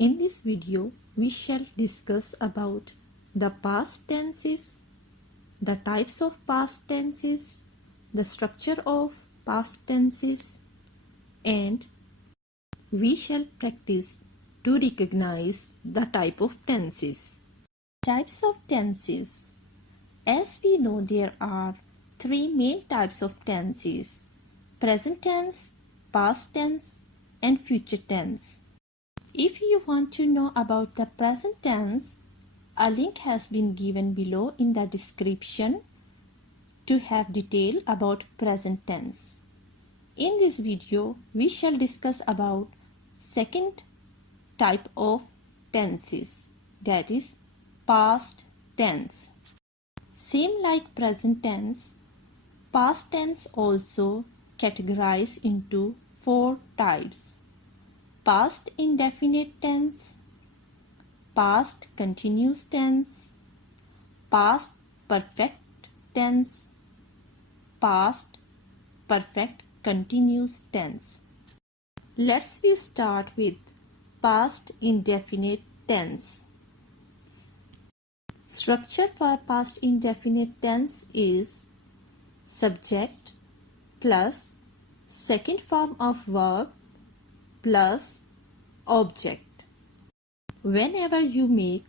In this video, we shall discuss about the past tenses, the types of past tenses, the structure of past tenses, and we shall practice to recognize the type of tenses. Types of tenses. As we know, there are three main types of tenses: present tense, past tense, and future tense. If you want to know about the present tense, a link has been given below in the description to have detail about present tense. In this video, we shall discuss about second type of tenses, that is past tense. Same like present tense, past tense also categorized into four types: past indefinite tense, past continuous tense, past perfect tense, past perfect continuous tense. Let's start with past indefinite tense. Structure for past indefinite tense is subject plus second form of verb plus object. Whenever you make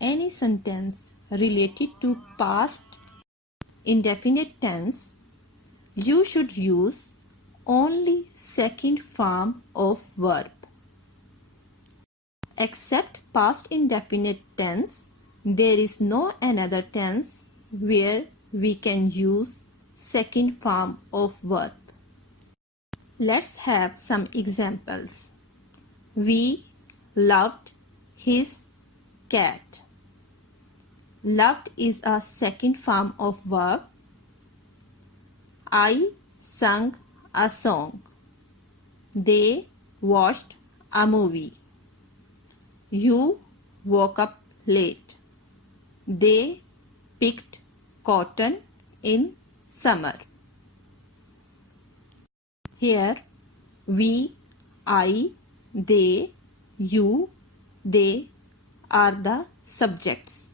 any sentence related to past indefinite tense, you should use only second form of verb. Except past indefinite tense, there is no another tense where we can use second form of verb. Let's have some examples. We loved his cat. Loved is a second form of verb. I sang a song. They watched a movie. You woke up late. They picked cotton in summer. Here, we, I, they, you, they are the subjects,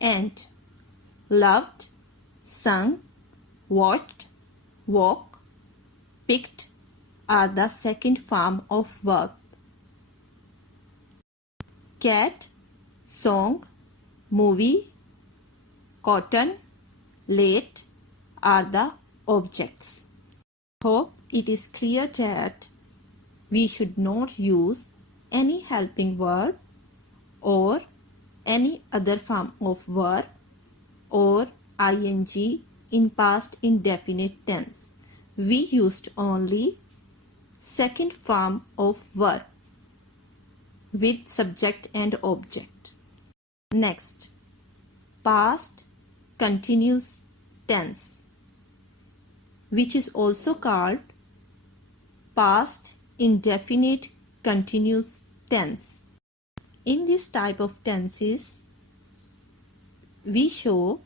and loved, sung, watched, woke, picked are the second form of verb. Cat, song, movie, cotton, late are the objects. Hope it is clear that we should not use any helping word or any other form of verb or ing in past indefinite tense. We used only second form of verb with subject and object. Next, past continuous tense, which is also called past indefinite continuous tense. In this type of tenses, we show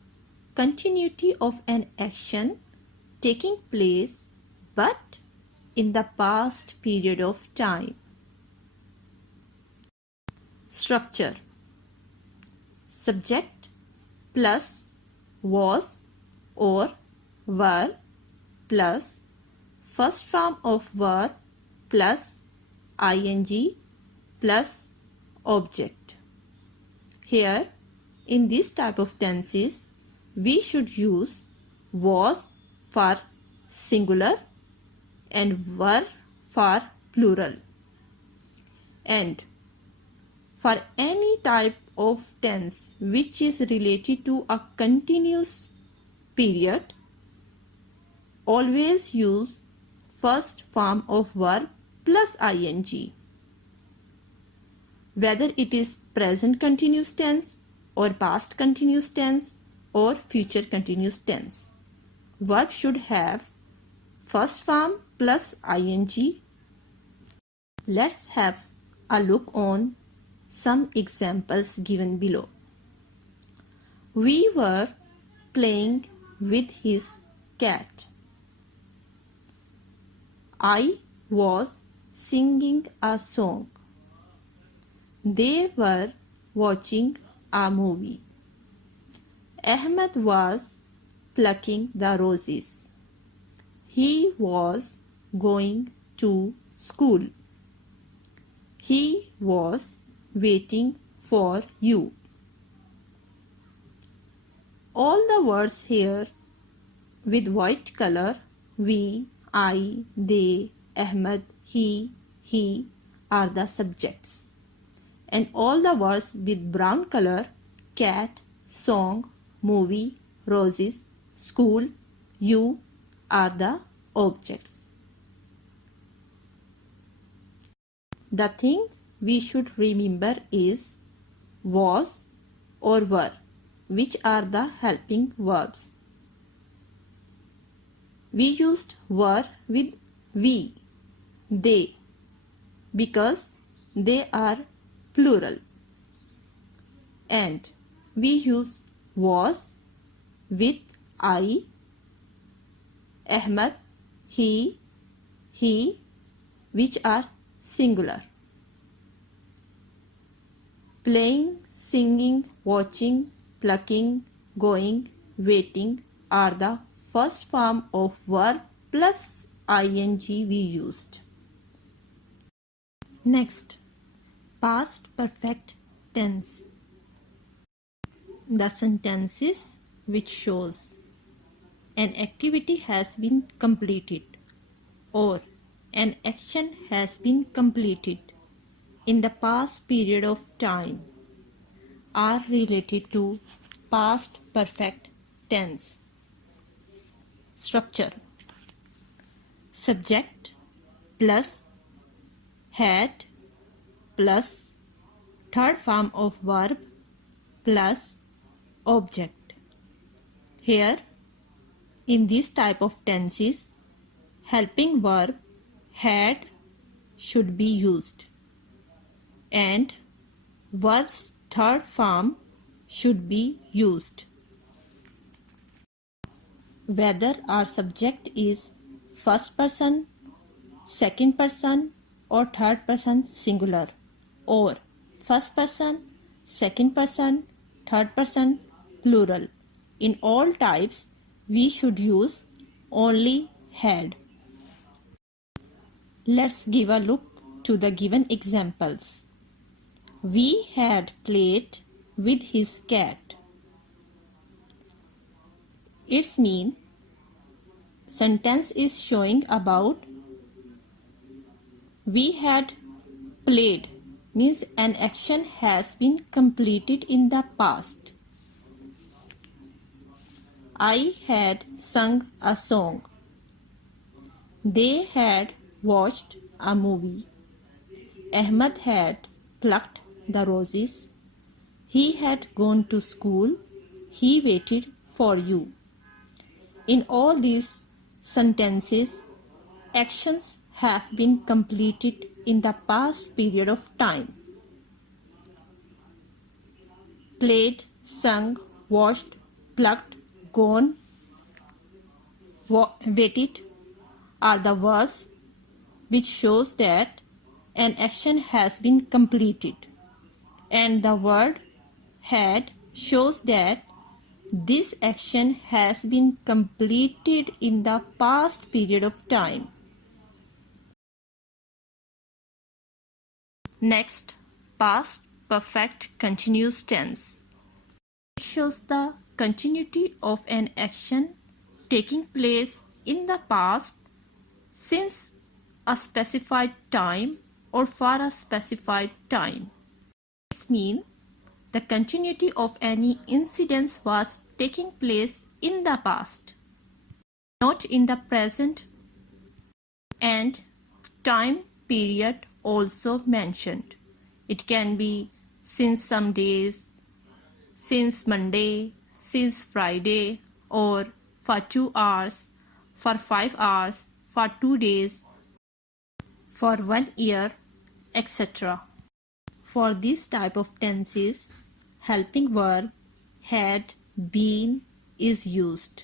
continuity of an action taking place but in the past period of time. Structure: subject plus was or were plus first form of verb plus ing plus object. Here, in this type of tenses, we should use was for singular and were for plural. And for any type of tense which is related to a continuous period, always use first form of verb plus ing. Whether it is present continuous tense or past continuous tense or future continuous tense, verb should have first form plus ing. Let's have a look on some examples given below. We were playing with his cat. I was singing a song. They were watching a movie. Ahmed was plucking the roses. He was going to school. He was waiting for you. All the words here with white color, we, I, they, Ahmed, he are the subjects. And all the words with brown color, cat, song, movie, roses, school, you are the objects. The thing we should remember is was or were, which are the helping verbs. We used were with we, they, because they are plural. And we use was with I, Ahmed, he, which are singular. Playing, singing, watching, plucking, going, waiting are the first form of verb plus ing we used. Next, past perfect tense. The sentences which shows an activity has been completed or an action has been completed in the past period of time are related to past perfect tense. Structure: subject plus had plus third form of verb plus object. Here, in this type of tenses, helping verb had should be used and verb's third form should be used. Whether our subject is first person, second person or third person singular or first person, second person, third person plural. In all types, we should use only had. Let's give a look to the given examples. We had played with his cat. Its mean sentence is showing about we had played means an action has been completed in the past. I had sung a song. They had watched a movie. Ahmed had plucked the roses. He had gone to school. He waited for you. In all these sentences, actions have been completed in the past period of time. Played, sung, watched, plucked, gone, waited are the verbs which shows that an action has been completed, and the word had shows that this action has been completed in the past period of time. Next, past perfect continuous tense. It shows the continuity of an action taking place in the past since a specified time or for a specified time. This means the continuity of any incident was taking place in the past, not in the present, and time period also mentioned. It can be since some days, since Monday, since Friday, or for 2 hours, for 5 hours, for 2 days, for 1 year, etc. For this type of tenses, helping verb had, been is used.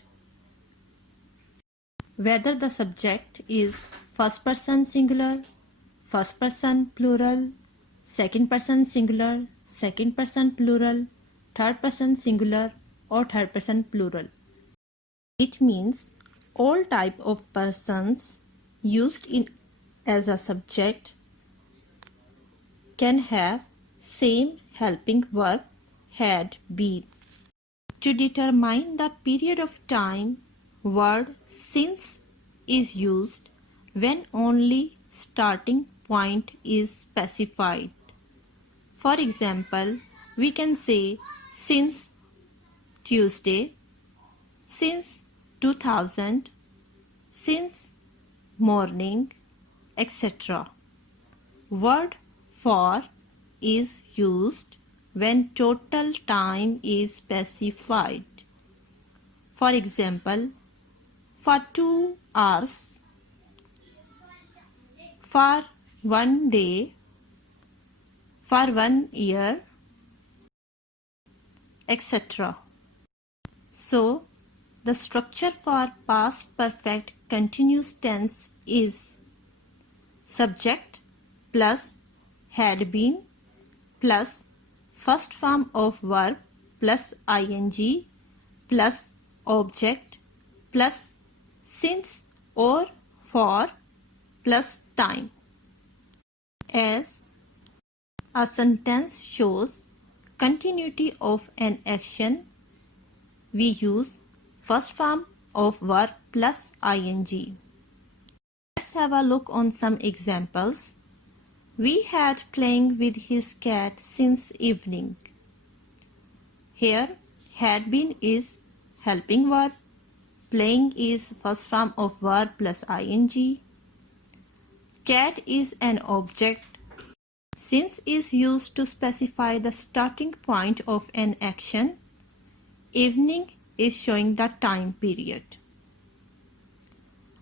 Whether the subject is first person singular, first person plural, second person singular, second person plural, third person singular or third person plural. It means all type of persons used in as a subject can have same helping verb had been. To determine the period of time, word since is used when only starting point is specified. For example, we can say since Tuesday, since 2000, since morning, etc. Word for is used when total time is specified. For example, for 2 hours, for 1 day, for 1 year, etc. So, the structure for past perfect continuous tense is subject plus had been plus first form of verb plus ing plus object plus since or for plus time. As a sentence shows continuity of an action, we use first form of verb plus ing. Let's have a look on some examples. We had playing with his cat since evening. Here, had been is helping verb, playing is first form of verb plus ing, cat is an object, since is used to specify the starting point of an action, evening is showing the time period.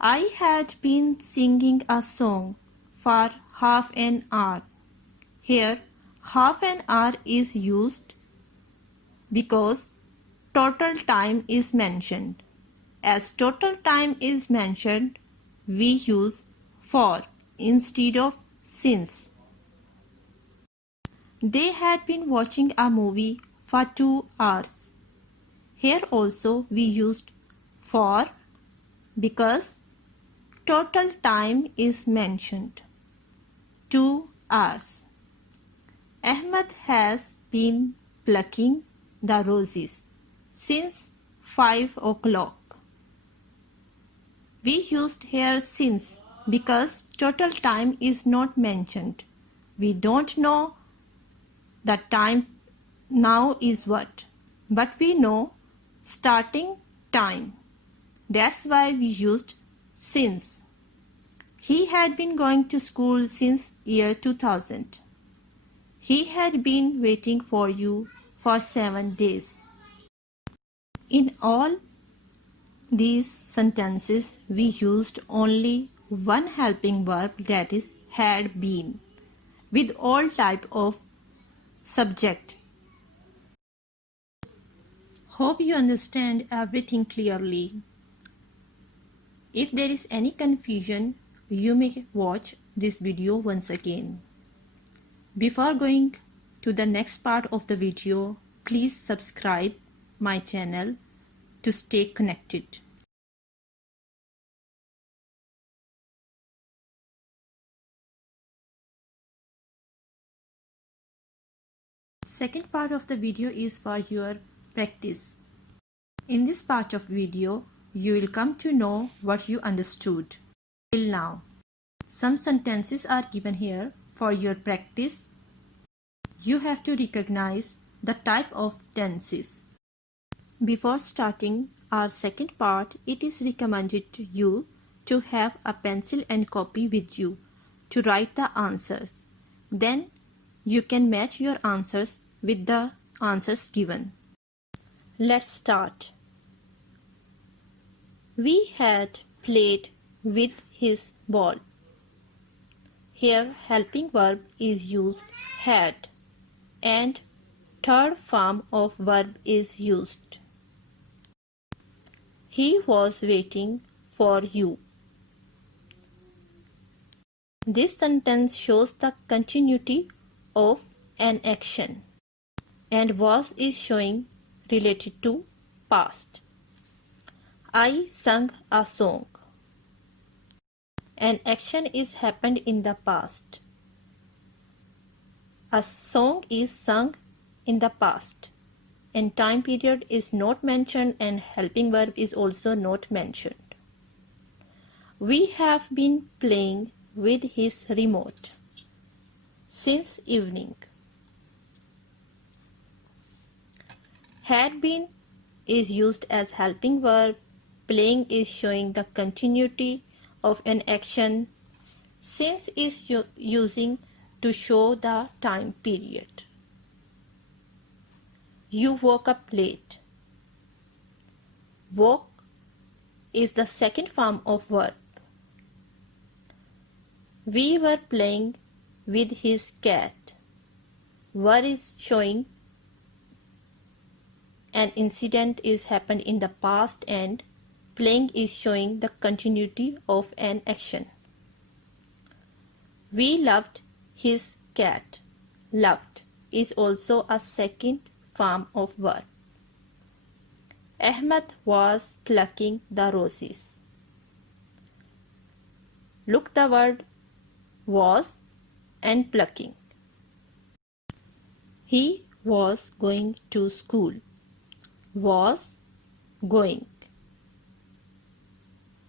I had been singing a song for half an hour. Here, half an hour is used because total time is mentioned. As total time is mentioned, we use for instead of since. They had been watching a movie for 2 hours. Here also we used for because total time is mentioned. 2 hours. Ahmed has been plucking the roses since 5 o'clock. We used here since because total time is not mentioned. We don't know the time now is what, but we know starting time. That's why we used since. He had been going to school since year 2000. He had been waiting for you for 7 days. In all these sentences, we used only one helping verb, that is had been, with all type of subject. Hope you understand everything clearly. If there is any confusion, you may watch this video once again. Before going to the next part of the video, please subscribe my channel to stay connected. Second part of the video is for your practice. In this part of video, you will come to know what you understood till now. Some sentences are given here for your practice. You have to recognize the type of tenses. Before starting our second part, it is recommended to you to have a pencil and copy with you to write the answers. Then you can match your answers with the answers given. Let's start. We had played with his ball. Here helping verb is used had and third form of verb is used. He was waiting for you. This sentence shows the continuity of an action, and was is showing related to past. I sung a song. An action is happened in the past. A song is sung in the past, and time period is not mentioned, and helping verb is also not mentioned. We have been playing with his remote since evening. Had been is used as helping verb. Playing is showing the continuity of an action. Since is using to show the time period. You woke up late. Woke is the second form of verb. We were playing with his cat. Were is showing an incident is happened in the past, and playing is showing the continuity of an action. We loved his cat. Loved is also a second form of verb. Ahmed was plucking the roses. Look the word was and plucking. He was going to school. Was going.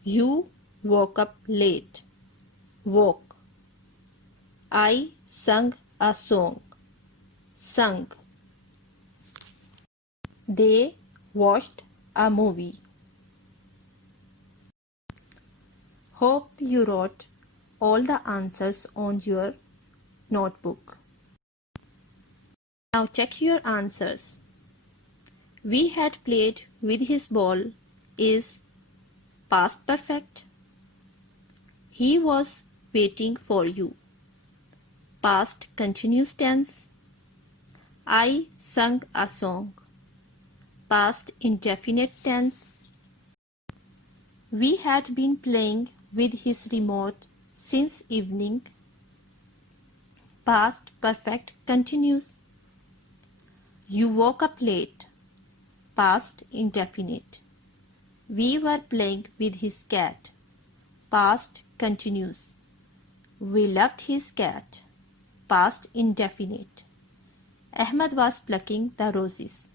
You woke up late. Woke. I sung a song. Sung. They watched a movie. Hope you wrote all the answers on your notebook. Now check your answers. We had played with his ball is past perfect. He was waiting for you. Past continuous tense. I sung a song. Past indefinite tense. We had been playing with his remote since evening. Past perfect continuous. You woke up late. Past indefinite. We were playing with his cat. Past continuous. We loved his cat. Past indefinite. Ahmed was plucking the roses.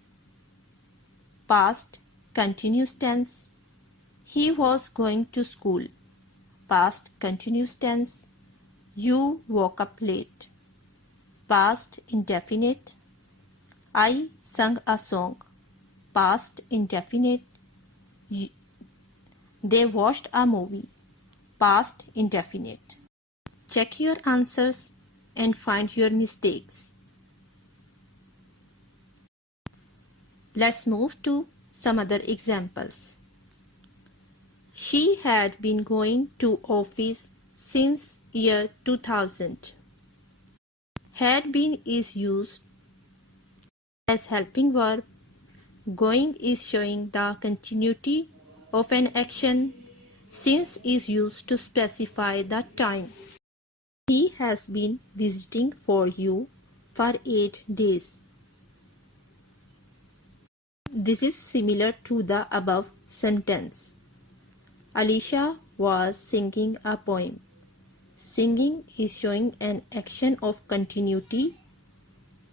Past continuous tense. He was going to school. Past continuous tense. You woke up late. Past indefinite. I sung a song. Past indefinite. They watched a movie. Past indefinite. Check your answers and find your mistakes. Let's move to some other examples. She had been going to office since year 2000. Had been is used as helping verb. Going is showing the continuity of an action. Since is used to specify the time. He has been visiting for you for 8 days. This is similar to the above sentence. Alicia was singing a poem. Singing is showing an action of continuity.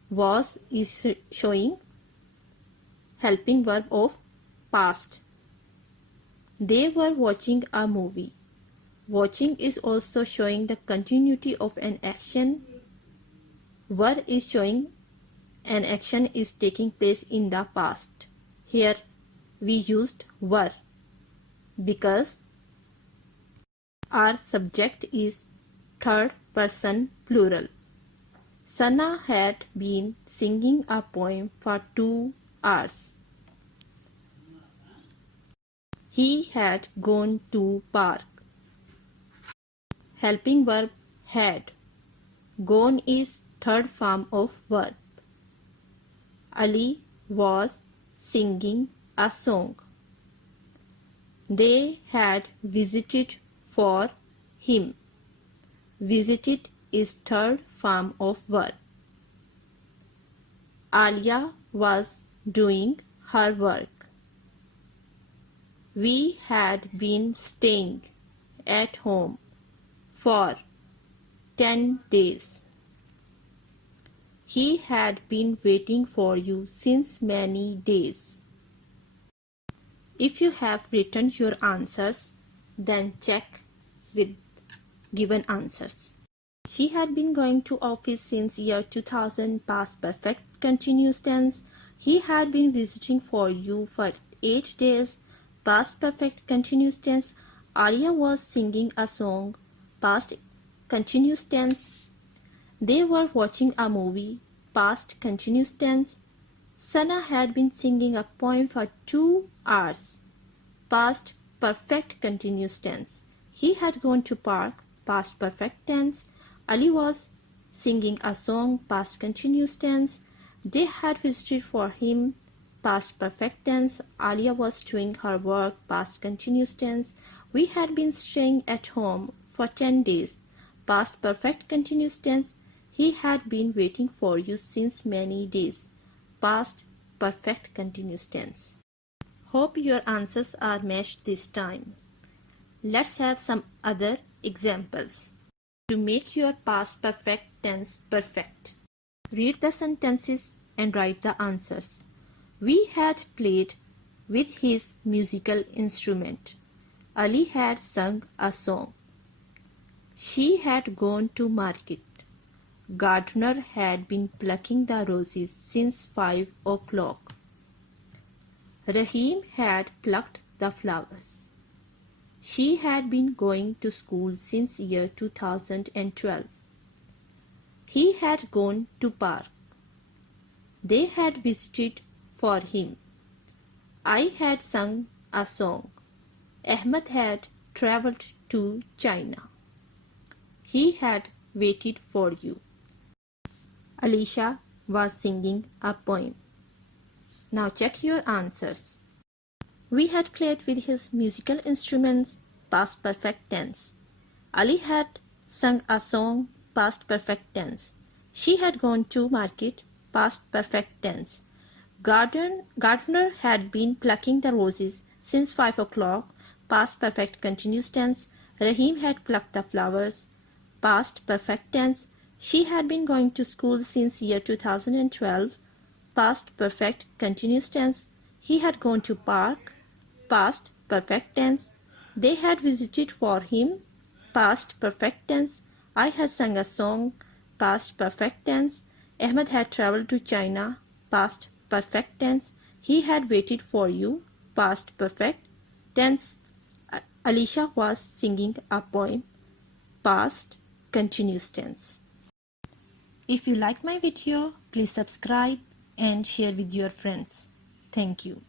Was is showing helping verb of past. They were watching a movie. Watching is also showing the continuity of an action. Were is showing an action is taking place in the past. Here we used were because our subject is third person plural. Sana had been singing a poem for 2 hours. He had gone to park. Helping verb had. Gone is third form of verb. Ali was singing a song. They had visited for him. Visited is third form of verb. Alia was doing her work. We had been staying at home for 10 days. He had been waiting for you since many days. If you have written your answers, then check with given answers. She had been going to office since year 2000, past perfect continuous tense. He had been visiting for you for 8 days, past perfect continuous tense. Arya was singing a song, past continuous tense. They were watching a movie, past continuous tense. Sana had been singing a poem for 2 hours, past perfect continuous tense. He had gone to park, past perfect tense. Ali was singing a song, past continuous tense. They had visited for him, past perfect tense. Alia was doing her work, past continuous tense. We had been staying at home for 10 days, past perfect continuous tense. He had been waiting for you since many days, past perfect continuous tense. Hope your answers are matched this time. Let's have some other examples. To make your past perfect tense perfect, read the sentences and write the answers. We had played with his musical instrument. Ali had sung a song. She had gone to market. Gardener had been plucking the roses since 5 o'clock. Rahim had plucked the flowers. She had been going to school since year 2012. He had gone to park. They had visited for him. I had sung a song. Ahmed had travelled to China. He had waited for you. Alicia was singing a poem. Now check your answers. We had played with his musical instruments, past perfect tense. Ali had sung a song, past perfect tense. She had gone to market, past perfect tense. Gardener had been plucking the roses since 5 o'clock, past perfect continuous tense. Rahim had plucked the flowers, past perfect tense. She had been going to school since year 2012, past perfect continuous tense. He had gone to park, past perfect tense. They had visited for him, past perfect tense. I had sung a song, past perfect tense. Ahmed had travelled to China, past perfect tense. He had waited for you, past perfect tense. Alicia was singing a poem, past continuous tense. If you like my video, please subscribe and share with your friends. Thank you.